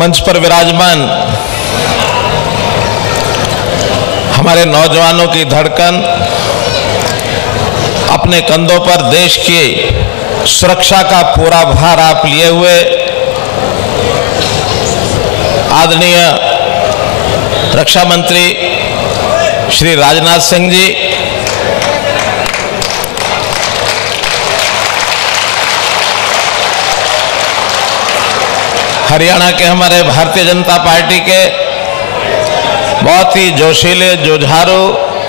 मंच पर विराजमान हमारे नौजवानों की धड़कन, अपने कंधों पर देश की सुरक्षा का पूरा भार आप लिए हुए आदरणीय रक्षा मंत्री श्री राजनाथ सिंह जी, हरियाणा के हमारे भारतीय जनता पार्टी के बहुत ही जोशीले जुझारू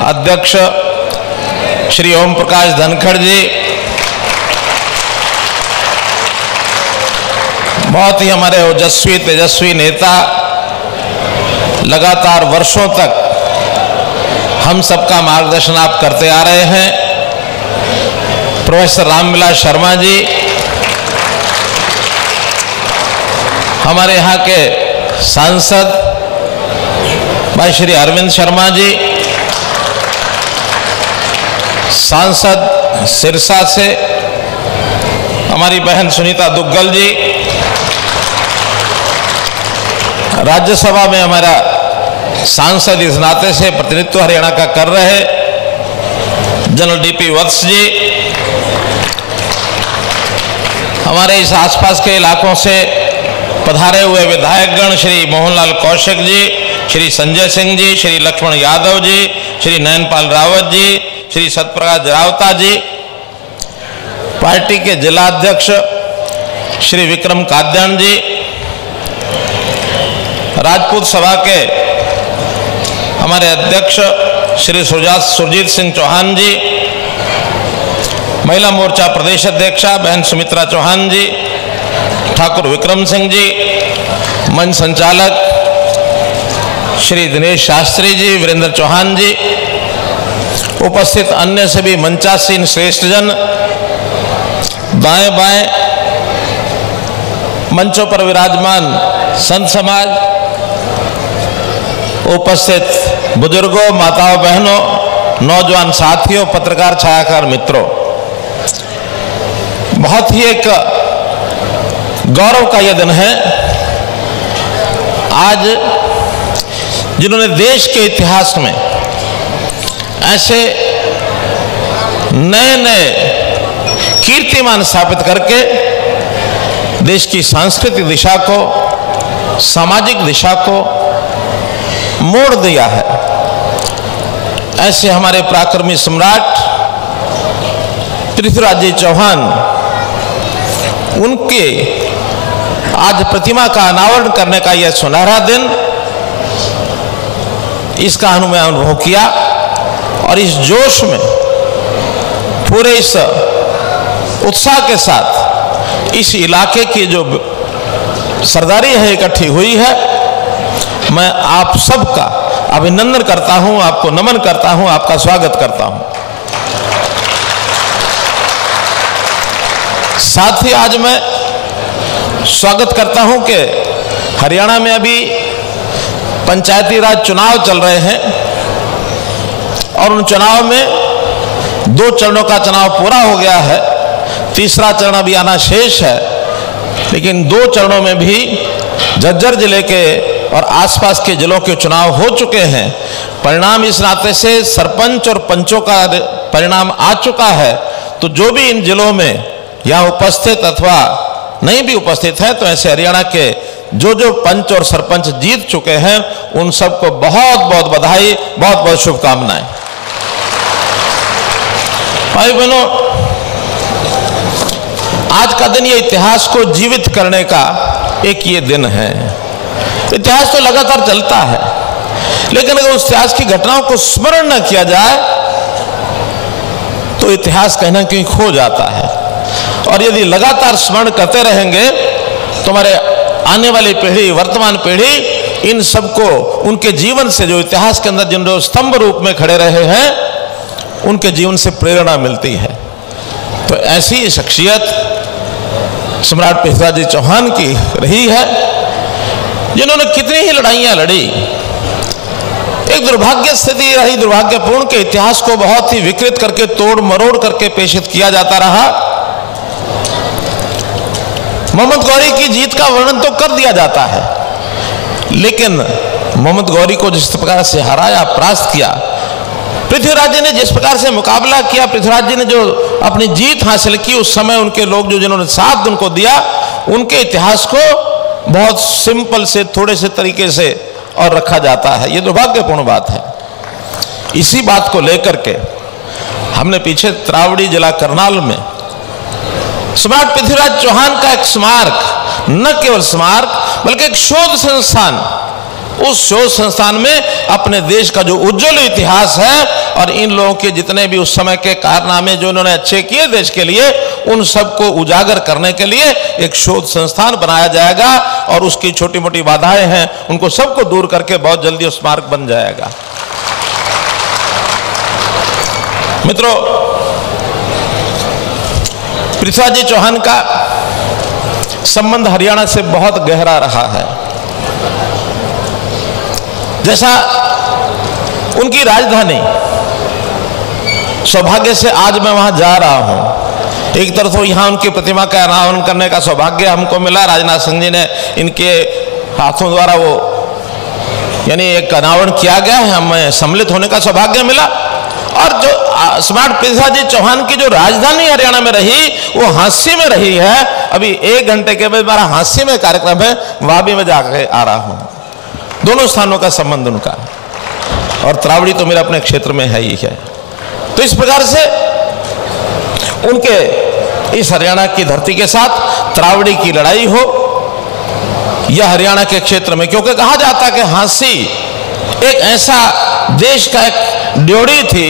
अध्यक्ष श्री ओम प्रकाश धनखड़ जी, बहुत ही हमारे ओजस्वी तेजस्वी नेता, लगातार वर्षों तक हम सबका मार्गदर्शन आप करते आ रहे हैं, प्रोफेसर रामविलास शर्मा जी, हमारे यहाँ के सांसद भाई श्री अरविंद शर्मा जी, सांसद सिरसा से हमारी बहन सुनीता दुग्गल जी, राज्यसभा में हमारा सांसद इस नाते से प्रतिनिधित्व हरियाणा का कर रहे जनरल डीपी वत्स जी, हमारे इस आसपास के इलाकों से पधारे हुए विधायकगण श्री मोहनलाल कौशिक जी, श्री संजय सिंह जी, श्री लक्ष्मण यादव जी, श्री नयनपाल रावत जी, श्री सत्यप्रकाश रावता जी, पार्टी के जिला अध्यक्ष श्री विक्रम काद्यान जी, राजपूत सभा के हमारे अध्यक्ष श्री सुरजीत सिंह चौहान जी, महिला मोर्चा प्रदेश अध्यक्षा बहन सुमित्रा चौहान जी, ठाकुर विक्रम सिंह जी, मंच संचालक श्री दिनेश शास्त्री जी, वीरेंद्र चौहान जी, उपस्थित अन्य सभी मंचासीन श्रेष्ठ जन, दाएं बाएं मंचों पर विराजमान संत समाज, उपस्थित बुजुर्गों, माताओं, बहनों, नौजवान साथियों, पत्रकार छायाकार मित्रों, बहुत ही एक गौरव का यह दिन है आज, जिन्होंने देश के इतिहास में ऐसे नए नए कीर्तिमान स्थापित करके देश की सांस्कृतिक दिशा को, सामाजिक दिशा को मोड़ दिया है। ऐसे हमारे पराक्रमी सम्राट पृथ्वीराज जी चौहान, उनके आज प्रतिमा का अनावरण करने का यह सुनहरा दिन, इसका मैं अनुभव किया और इस जोश में, पूरे इस उत्साह के साथ इस इलाके की जो सरदारी है इकट्ठी हुई है, मैं आप सबका अभिनंदन करता हूं, आपको नमन करता हूं, आपका स्वागत करता हूं। साथ ही आज मैं स्वागत करता हूं कि हरियाणा में अभी पंचायती राज चुनाव चल रहे हैं और उन चुनाव में 2 चरणों का चुनाव पूरा हो गया है, तीसरा चरण अभी आना शेष है, लेकिन 2 चरणों में भी झज्जर जिले के और आसपास के जिलों के चुनाव हो चुके हैं। परिणाम इस नाते से सरपंच और पंचों का परिणाम आ चुका है, तो जो भी इन जिलों में यहाँ उपस्थित अथवा नहीं भी उपस्थित है, तो ऐसे हरियाणा के जो जो पंच और सरपंच जीत चुके हैं, उन सबको बहुत बहुत बधाई, बहुत बहुत शुभकामनाएं। भाई बहनों, आज का दिन ये इतिहास को जीवित करने का एक ये दिन है। इतिहास तो लगातार चलता है, लेकिन अगर उस इतिहास की घटनाओं को स्मरण न किया जाए तो इतिहास कहीं ना कहीं खो जाता है। और यदि लगातार स्मरण करते रहेंगे तो हमारे आने वाली पीढ़ी, वर्तमान पीढ़ी, इन सबको उनके जीवन से, जो इतिहास के अंदर जिन स्तंभ रूप में खड़े रहे हैं, उनके जीवन से प्रेरणा मिलती है। तो ऐसी शख्सियत सम्राट पृथ्वीराज जी चौहान की रही है, जिन्होंने कितनी ही लड़ाइयां लड़ी। एक दुर्भाग्य स्थिति रही, दुर्भाग्यपूर्ण के इतिहास को बहुत ही विकृत करके, तोड़ मरोड़ करके पेशित किया जाता रहा। मोहम्मद गौरी की जीत का वर्णन तो कर दिया जाता है, लेकिन मोहम्मद गौरी को जिस प्रकार से हराया, परास्त किया, पृथ्वीराज जी ने जिस प्रकार से मुकाबला किया, पृथ्वीराज जी ने जो अपनी जीत हासिल की, उस समय उनके लोग जो जिन्होंने साथ उनको दिया, उनके इतिहास को बहुत सिंपल से थोड़े से तरीके से और रखा जाता है। ये दुर्भाग्यपूर्ण बात है। इसी बात को लेकर के हमने पीछे त्रावड़ी जिला करनाल में सम्राट पृथ्वीराज चौहान का एक स्मारक, न केवल स्मारक बल्कि एक शोध संस्थान, उस शोध संस्थान में अपने देश का जो उज्जवल इतिहास है और इन लोगों के जितने भी उस समय के कारनामे जो इन्होंने अच्छे किए देश के लिए, उन सबको उजागर करने के लिए एक शोध संस्थान बनाया जाएगा और उसकी छोटी मोटी बाधाएं हैं उनको सबको दूर करके बहुत जल्दी उस स्मारक बन जाएगा। मित्रों, पृथ्वीराज जी चौहान का संबंध हरियाणा से बहुत गहरा रहा है। जैसा उनकी राजधानी, सौभाग्य से आज मैं वहां जा रहा हूं। एक तरफ तो यहां उनकी प्रतिमा का अनावरण करने का सौभाग्य हमको मिला, राजनाथ सिंह जी ने इनके हाथों द्वारा वो यानी एक अनावरण किया गया है, हमें सम्मिलित होने का सौभाग्य मिला। और जो सम्राट पृथ्वीराज जी चौहान की जो राजधानी हरियाणा में रही, वो हांसी में रही है। अभी 1 घंटे के बाद हमारा हांसी में कार्यक्रम है, वहां भी मैं जाकर आ रहा हूं। दोनों स्थानों का संबंध उनका, और त्रावड़ी तो मेरे अपने क्षेत्र में है ही है। तो इस प्रकार से उनके इस हरियाणा की धरती के साथ त्रावड़ी की लड़ाई हो, यह हरियाणा के क्षेत्र में, क्योंकि कहा जाता है कि हांसी एक ऐसा देश का एक ड्योढ़ी थी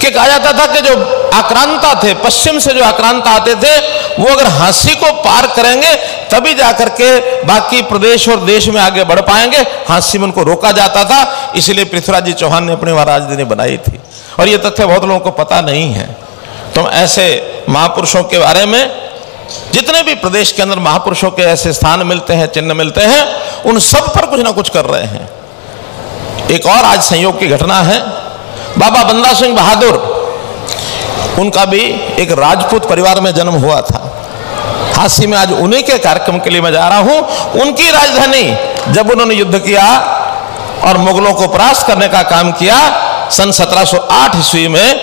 कि कहा जाता था कि जो आक्रांता थे, पश्चिम से जो आक्रांता आते थे, वो अगर हांसी को पार करेंगे तभी जाकर के बाकी प्रदेश और देश में आगे बढ़ पाएंगे। हांसी में उनको रोका जाता था, इसलिए पृथ्वीराज जी चौहान ने अपनी वहां राजधानी बनाई थी। और ये तथ्य बहुत लोगों को पता नहीं है। तो ऐसे महापुरुषों के बारे में, जितने भी प्रदेश के अंदर महापुरुषों के ऐसे स्थान मिलते हैं, चिन्ह मिलते हैं, उन सब पर कुछ ना कुछ कर रहे हैं। एक और आज संयोग की घटना है, बाबा बंदा सिंह बहादुर, उनका भी एक राजपूत परिवार में जन्म हुआ था। हांसी में आज उन्हीं के कार्यक्रम के लिए मैं जा रहा हूं। उनकी राजधानी जब उन्होंने युद्ध किया और मुगलों को परास्त करने का काम किया सन 1708 ईस्वी में,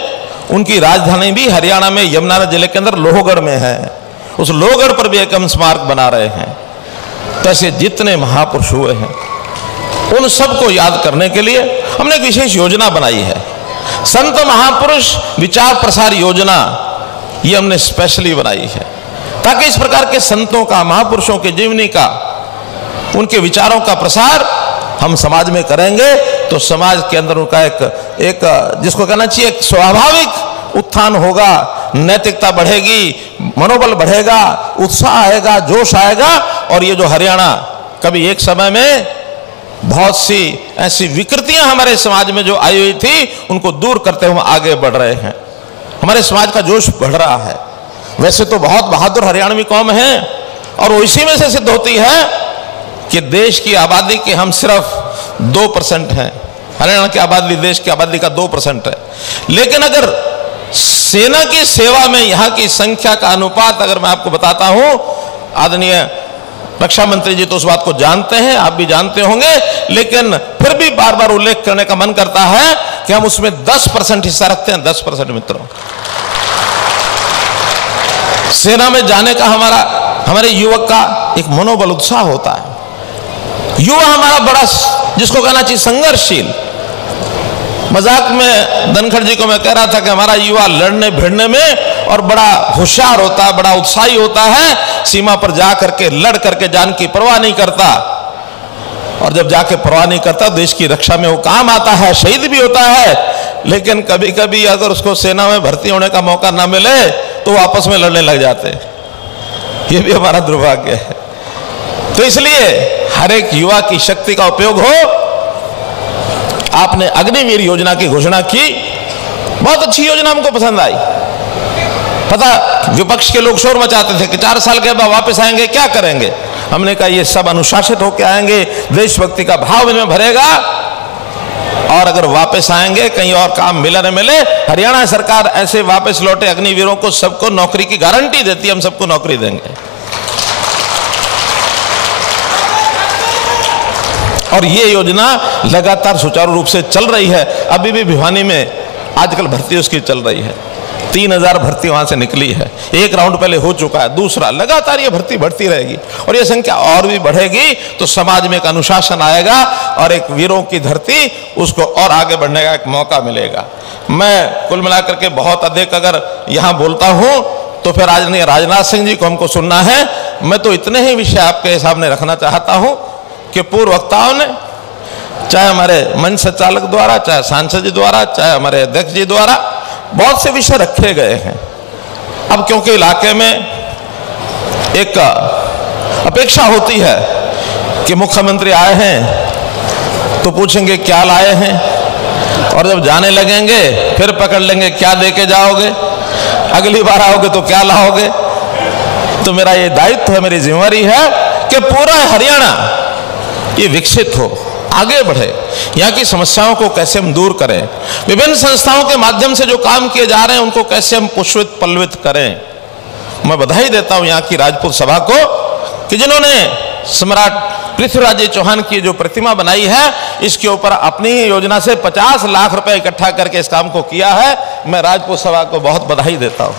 उनकी राजधानी भी हरियाणा में यमुनानगर जिले के अंदर लोहगढ़ में है। उस लोहगढ़ पर भी एक हम स्मारक बना रहे हैं। तो ऐसे जितने महापुरुष हुए हैं, उन सबको याद करने के लिए हमने एक विशेष योजना बनाई है, संत महापुरुष विचार प्रसार योजना। ये हमने स्पेशली बनाई है ताकि इस प्रकार के संतों का, महापुरुषों के जीवनी का, उनके विचारों का प्रसार हम समाज में करेंगे तो समाज के अंदर उनका एक जिसको कहना चाहिए एक स्वाभाविक उत्थान होगा, नैतिकता बढ़ेगी, मनोबल बढ़ेगा, उत्साह आएगा, जोश आएगा। और ये जो हरियाणा कभी एक समय में बहुत सी ऐसी विकृतियां हमारे समाज में जो आई हुई थी, उनको दूर करते हुए आगे बढ़ रहे हैं। हमारे समाज का जोश बढ़ रहा है। वैसे तो बहुत बहादुर हरियाणवी कौम है और वो इसी में से सिद्ध होती है कि देश की आबादी के हम सिर्फ 2% हैं। हरियाणा की आबादी देश की आबादी का 2% है। लेकिन अगर सेना की सेवा में यहाँ की संख्या का अनुपात अगर मैं आपको बताता हूं, आदरणीय रक्षा मंत्री जी तो उस बात को जानते हैं, आप भी जानते होंगे, लेकिन फिर भी बार बार उल्लेख करने का मन करता है कि हम उसमें 10% हिस्सा रखते हैं। 10% मित्रों, सेना में जाने का हमारे युवक का एक मनोबल, उत्साह होता है। युवा हमारा बड़ा, जिसको कहना चाहिए संघर्षशील। मजाक में धनखड़ जी को मैं कह रहा था कि हमारा युवा लड़ने भिड़ने में और बड़ा होशियार होता है, बड़ा उत्साही होता है। सीमा पर जा करके लड़ करके जान की परवाह नहीं करता, और जब जाके परवाह नहीं करता देश की रक्षा में वो काम आता है, शहीद भी होता है। लेकिन कभी कभी अगर उसको सेना में भर्ती होने का मौका ना मिले तो आपस में लड़ने लग जाते। ये भी हमारा दुर्भाग्य है। तो इसलिए हर एक युवा की शक्ति का उपयोग हो। आपने अग्निवीर योजना की घोषणा की, बहुत अच्छी योजना, हमको पसंद आई। पता, विपक्ष के लोग शोर मचाते थे कि 4 साल के बाद वापस आएंगे, क्या करेंगे। हमने कहा ये सब अनुशासित होकर आएंगे, देशभक्ति का भाव इनमें भरेगा, और अगर वापस आएंगे कहीं और काम मिले न मिले, हरियाणा सरकार ऐसे वापस लौटे अग्निवीरों को सबको नौकरी की गारंटी देती है, हम सबको नौकरी देंगे। और ये योजना लगातार सुचारू रूप से चल रही है। अभी भी भिवानी में आजकल भर्ती उसकी चल रही है, 3000 भर्ती वहां से निकली है, एक राउंड पहले हो चुका है, दूसरा लगातार ये भर्ती बढ़ती रहेगी और ये संख्या और भी बढ़ेगी तो समाज में एक अनुशासन आएगा और एक वीरों की धरती उसको और आगे बढ़ने का एक मौका मिलेगा। मैं कुल मिलाकर के बहुत अधिक अगर यहाँ बोलता हूँ तो फिर आदरणीय राजनाथ सिंह जी को हमको सुनना है। मैं तो इतने ही विषय आपके सामने रखना चाहता हूँ कि पूर्व वक्ताओं ने, चाहे हमारे मंच संचालक द्वारा, चाहे सांसद जी द्वारा, चाहे हमारे अध्यक्ष जी द्वारा बहुत से विषय रखे गए हैं। अब क्योंकि इलाके में एक अपेक्षा होती है कि मुख्यमंत्री आए हैं तो पूछेंगे क्या लाए हैं, और जब जाने लगेंगे फिर पकड़ लेंगे क्या दे के जाओगे, अगली बार आओगे तो क्या लाओगे। तो मेरा ये दायित्व है, मेरी जिम्मेदारी है कि पूरा हरियाणा ये विकसित हो, आगे बढ़े, यहाँ की समस्याओं को कैसे हम दूर करें, विभिन्न संस्थाओं के माध्यम से जो काम किए जा रहे हैं उनको कैसे हम पुष्पित पल्लवित करें। मैं बधाई देता हूँ यहाँ की राजपूत सभा को कि जिन्होंने सम्राट पृथ्वीराज चौहान की जो प्रतिमा बनाई है इसके ऊपर अपनी ही योजना से 50 लाख रुपए इकट्ठा करके इस काम को किया है। मैं राजपूत सभा को बहुत बधाई देता हूँ।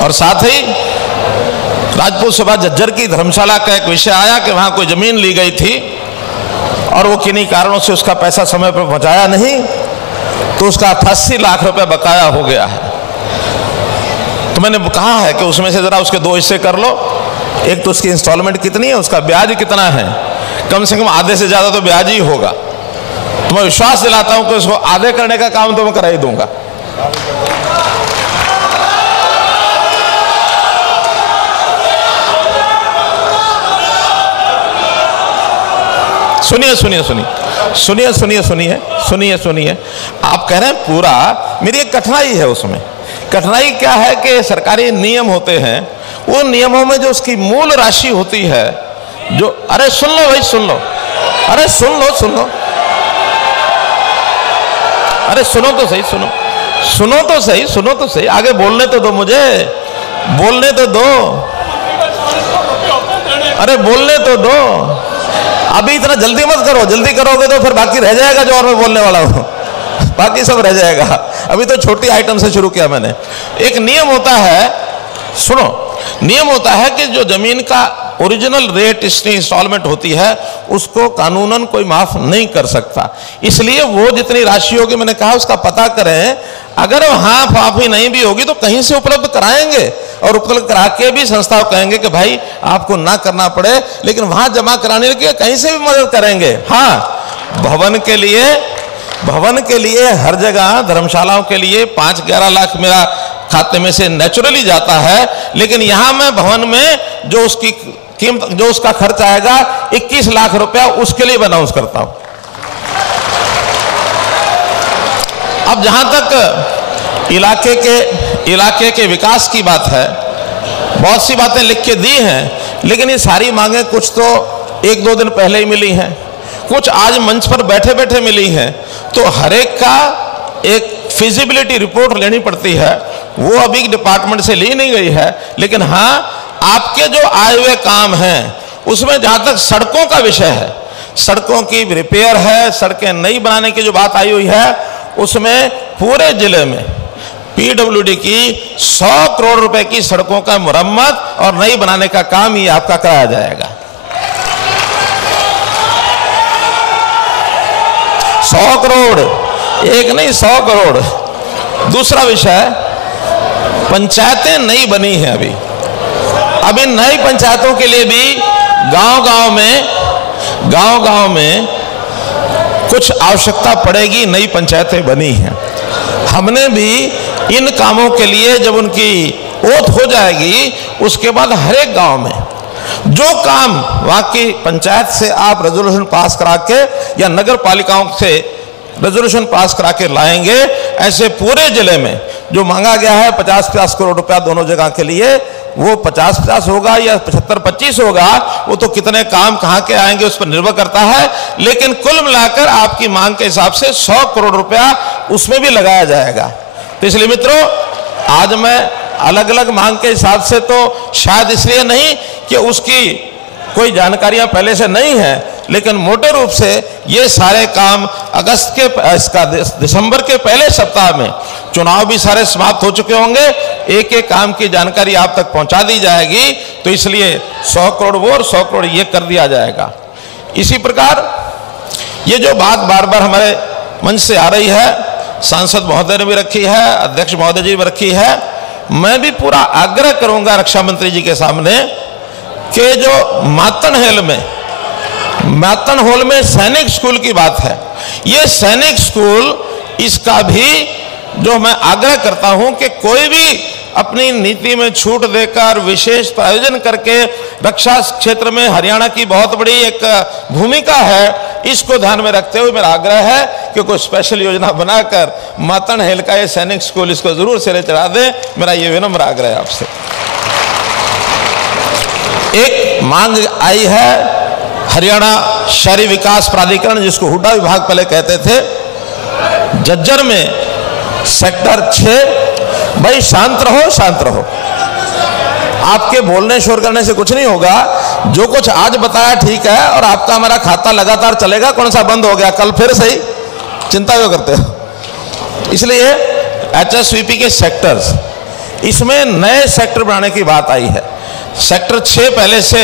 और साथ ही राजपूत सभा झज्जर की धर्मशाला का एक विषय आया कि वहां कोई जमीन ली गई थी और वो किन्हीं कारणों से उसका पैसा समय पर पहुंचाया नहीं, तो उसका 88 लाख रुपए बकाया हो गया है। तो मैंने कहा है कि उसमें से जरा उसके 2 हिस्से कर लो, एक तो उसकी इंस्टॉलमेंट कितनी है, उसका ब्याज कितना है, कम से कम आधे से ज्यादा तो ब्याज ही होगा। तो मैं विश्वास दिलाता हूं कि उसको आधे करने का काम तो मैं करा ही दूंगा। सुनिए सुनिए सुनिए सुनिए सुनिए सुनिए सुनिए सुनिए आप कह रहे हैं पूरा, मेरी एक कठिनाई है उसमें। कठिनाई क्या है कि सरकारी नियम होते हैं, वो नियमों में जो उसकी मूल राशि होती है जो, अरे सुन लो भाई सुन लो, अरे सुन लो सुन लो, अरे सुनो तो सही, सुनो सुनो तो सही, सुनो तो सही, आगे बोलने तो दो, मुझे बोलने तो दो, अरे बोलने तो दो। अभी इतना जल्दी मत करो, जल्दी करोगे तो फिर बाकी रह जाएगा जो और मैं बोलने वाला हूं, बाकी सब रह जाएगा। अभी तो छोटी आइटम से शुरू किया मैंने। एक नियम होता है, सुनो, नियम होता है कि जो जमीन का ओरिजिनल रेट इसकी इंस्टॉलमेंट होती है उसको कानूनन कोई माफ नहीं कर सकता। इसलिए वो जितनी राशि होगी, मैंने कहा उसका पता करें, अगर वहां माफी नहीं भी होगी तो कहीं से उपलब्ध कराएंगे, और उपलब्ध करा के भी संस्थाओं कहेंगे कि भाई आपको ना करना पड़े, लेकिन वहां जमा कराने के कहीं से भी मदद करेंगे। हाँ, भवन के लिए हर जगह, धर्मशालाओं के लिए 5-11 लाख मेरा खाते में से नेचुरली जाता है, लेकिन यहां मैं भवन में जो उसकी कीमत, जो उसका खर्च आएगा 21 लाख रुपया, उसके लिए अनाउंस करता हूं। अब जहां तक इलाके के विकास की बात है, बहुत सी बातें लिख के दी हैं, लेकिन ये सारी मांगे कुछ तो 1-2 दिन पहले ही मिली हैं, कुछ आज मंच पर बैठे बैठे मिली हैं। तो हर एक का एक फिजिबिलिटी रिपोर्ट लेनी पड़ती है, वो अभी डिपार्टमेंट से ली नहीं गई है। लेकिन हाँ, आपके जो आए हुए काम हैं उसमें जहां तक सड़कों का विषय है, सड़कों की रिपेयर है, सड़कें नई बनाने की जो बात आई हुई है, उसमें पूरे जिले में पीडब्ल्यूडी की 100 करोड़ रुपए की सड़कों का मुरम्मत और नई बनाने का काम ये आपका कराया जाएगा। 100 करोड़, एक नहीं 100 करोड़। दूसरा विषय, पंचायतें नई बनी हैं अब इन नई पंचायतों के लिए भी गांव-गांव में कुछ आवश्यकता पड़ेगी, नई पंचायतें बनी हैं। हमने भी इन कामों के लिए जब उनकी ओथ हो जाएगी, उसके बाद हर एक गांव में जो काम वहां की पंचायत से आप रेजोल्यूशन पास करा के या नगर पालिकाओं से रेजोल्यूशन पास करा के लाएंगे, ऐसे पूरे जिले में जो मांगा गया है 50-50 करोड़ रुपया दोनों जगह के लिए, वो 50-50 होगा या 75-25 होगा, वो तो कितने काम कहां के आएंगे उस पर निर्भर करता है। लेकिन कुल मिलाकर आपकी मांग के हिसाब से 100 करोड़ रुपया उसमें भी लगाया जाएगा। तो इसलिए मित्रों, आज मैं अलग अलग मांग के हिसाब से, तो शायद इसलिए नहीं कि उसकी कोई जानकारियां पहले से नहीं है, लेकिन मोटे रूप से ये सारे काम दिसंबर के पहले सप्ताह में, चुनाव भी सारे समाप्त हो चुके होंगे, एक एक काम की जानकारी आप तक पहुंचा दी जाएगी। तो इसलिए 100 करोड़ वो और 100 करोड़ ये कर दिया जाएगा। इसी प्रकार ये जो बात बार बार हमारे मंच से आ रही है, सांसद महोदय ने भी रखी है, अध्यक्ष महोदय जी भी रखी है, मैं भी पूरा आग्रह करूंगा रक्षा मंत्री जी के सामने कि जो मातन हॉल में सैनिक स्कूल की बात है, ये सैनिक स्कूल, इसका भी जो मैं आग्रह करता हूं कि कोई भी अपनी नीति में छूट देकर विशेष प्रायोजन करके, रक्षा क्षेत्र में हरियाणा की बहुत बड़ी एक भूमिका है, इसको ध्यान में रखते हुए मेरा आग्रह है कि कोई स्पेशल योजना बनाकर मातन हेल का ये सैनिक स्कूल, इसको जरूर सिरे चढ़ा दे। मेरा ये विनम्र आग्रह है आपसे। एक मांग आई है हरियाणा शहरी विकास प्राधिकरण, जिसको हुड्डा विभाग पहले कहते थे, झज्जर में सेक्टर 6, भाई शांत रहो, शांत रहो, आपके बोलने शोर करने से कुछ नहीं होगा। जो कुछ आज बताया ठीक है, और आपका हमारा खाता लगातार चलेगा, कौन सा बंद हो गया कल फिर सही, चिंता क्यों करते हो। इसलिए HSVP के सेक्टर्स, इसमें नए सेक्टर बनाने की बात आई है। सेक्टर 6 पहले से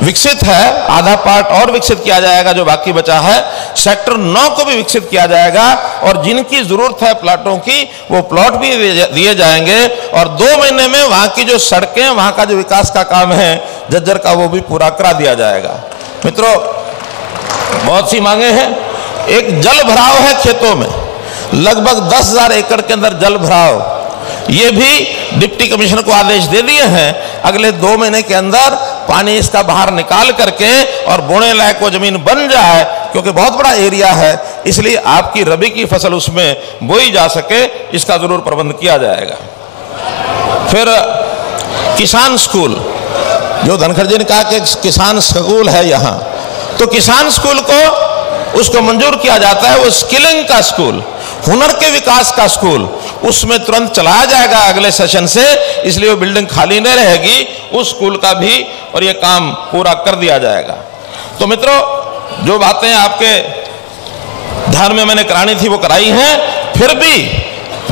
विकसित है, आधा पार्ट और विकसित किया जाएगा जो बाकी बचा है। सेक्टर 9 को भी विकसित किया जाएगा, और जिनकी जरूरत है प्लाटों की, वो प्लॉट भी दिए जाएंगे, और 2 महीने में वहां की जो सड़कें, वहां का जो विकास का काम है झज्जर का, वो भी पूरा करा दिया जाएगा। मित्रों, बहुत सी मांगे हैं। एक जल भराव है खेतों में, लगभग 10,000 एकड़ के अंदर जल भराव, ये भी डिप्टी कमिश्नर को आदेश दे दिए हैं, अगले 2 महीने के अंदर पानी इसका बाहर निकाल करके और बोने लायक वो जमीन बन जाए, क्योंकि बहुत बड़ा एरिया है, इसलिए आपकी रबी की फसल उसमें बोई जा सके, इसका जरूर प्रबंध किया जाएगा। फिर किसान स्कूल, जो धनखड़ जी ने कहा कि किसान स्कूल है यहाँ, तो किसान स्कूल को उसको मंजूर किया जाता है। वो स्किलिंग का स्कूल, हुनर के विकास का स्कूल, उसमें तुरंत चलाया जाएगा अगले सेशन से, इसलिए वो बिल्डिंग खाली नहीं रहेगी, उस स्कूल का भी और ये काम पूरा कर दिया जाएगा। तो मित्रों, जो बातें आपके ध्यान में मैंने करानी थी वो कराई हैं। फिर भी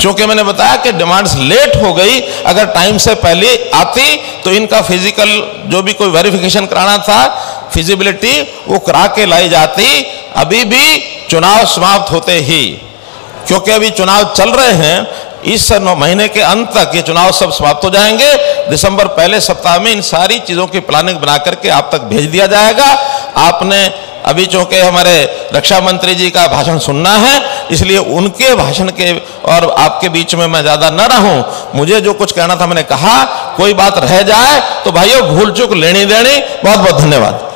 चूंकि मैंने बताया कि डिमांड्स लेट हो गई, अगर टाइम से पहले आती तो इनका फिजिकल जो भी कोई वेरिफिकेशन कराना था, फिजिबिलिटी, वो करा के लाई जाती, अभी भी चुनाव समाप्त होते ही, क्योंकि अभी चुनाव चल रहे हैं, इस महीने के अंत तक ये चुनाव सब समाप्त हो जाएंगे। दिसंबर पहले सप्ताह में इन सारी चीजों की प्लानिंग बना करके आप तक भेज दिया जाएगा। आपने अभी चूंकि हमारे रक्षा मंत्री जी का भाषण सुनना है, इसलिए उनके भाषण के और आपके बीच में मैं ज्यादा न रहूं, मुझे जो कुछ कहना था मैंने कहा। कोई बात रह जाए तो भाइयों भूल चूक लेनी देनी। बहुत बहुत धन्यवाद।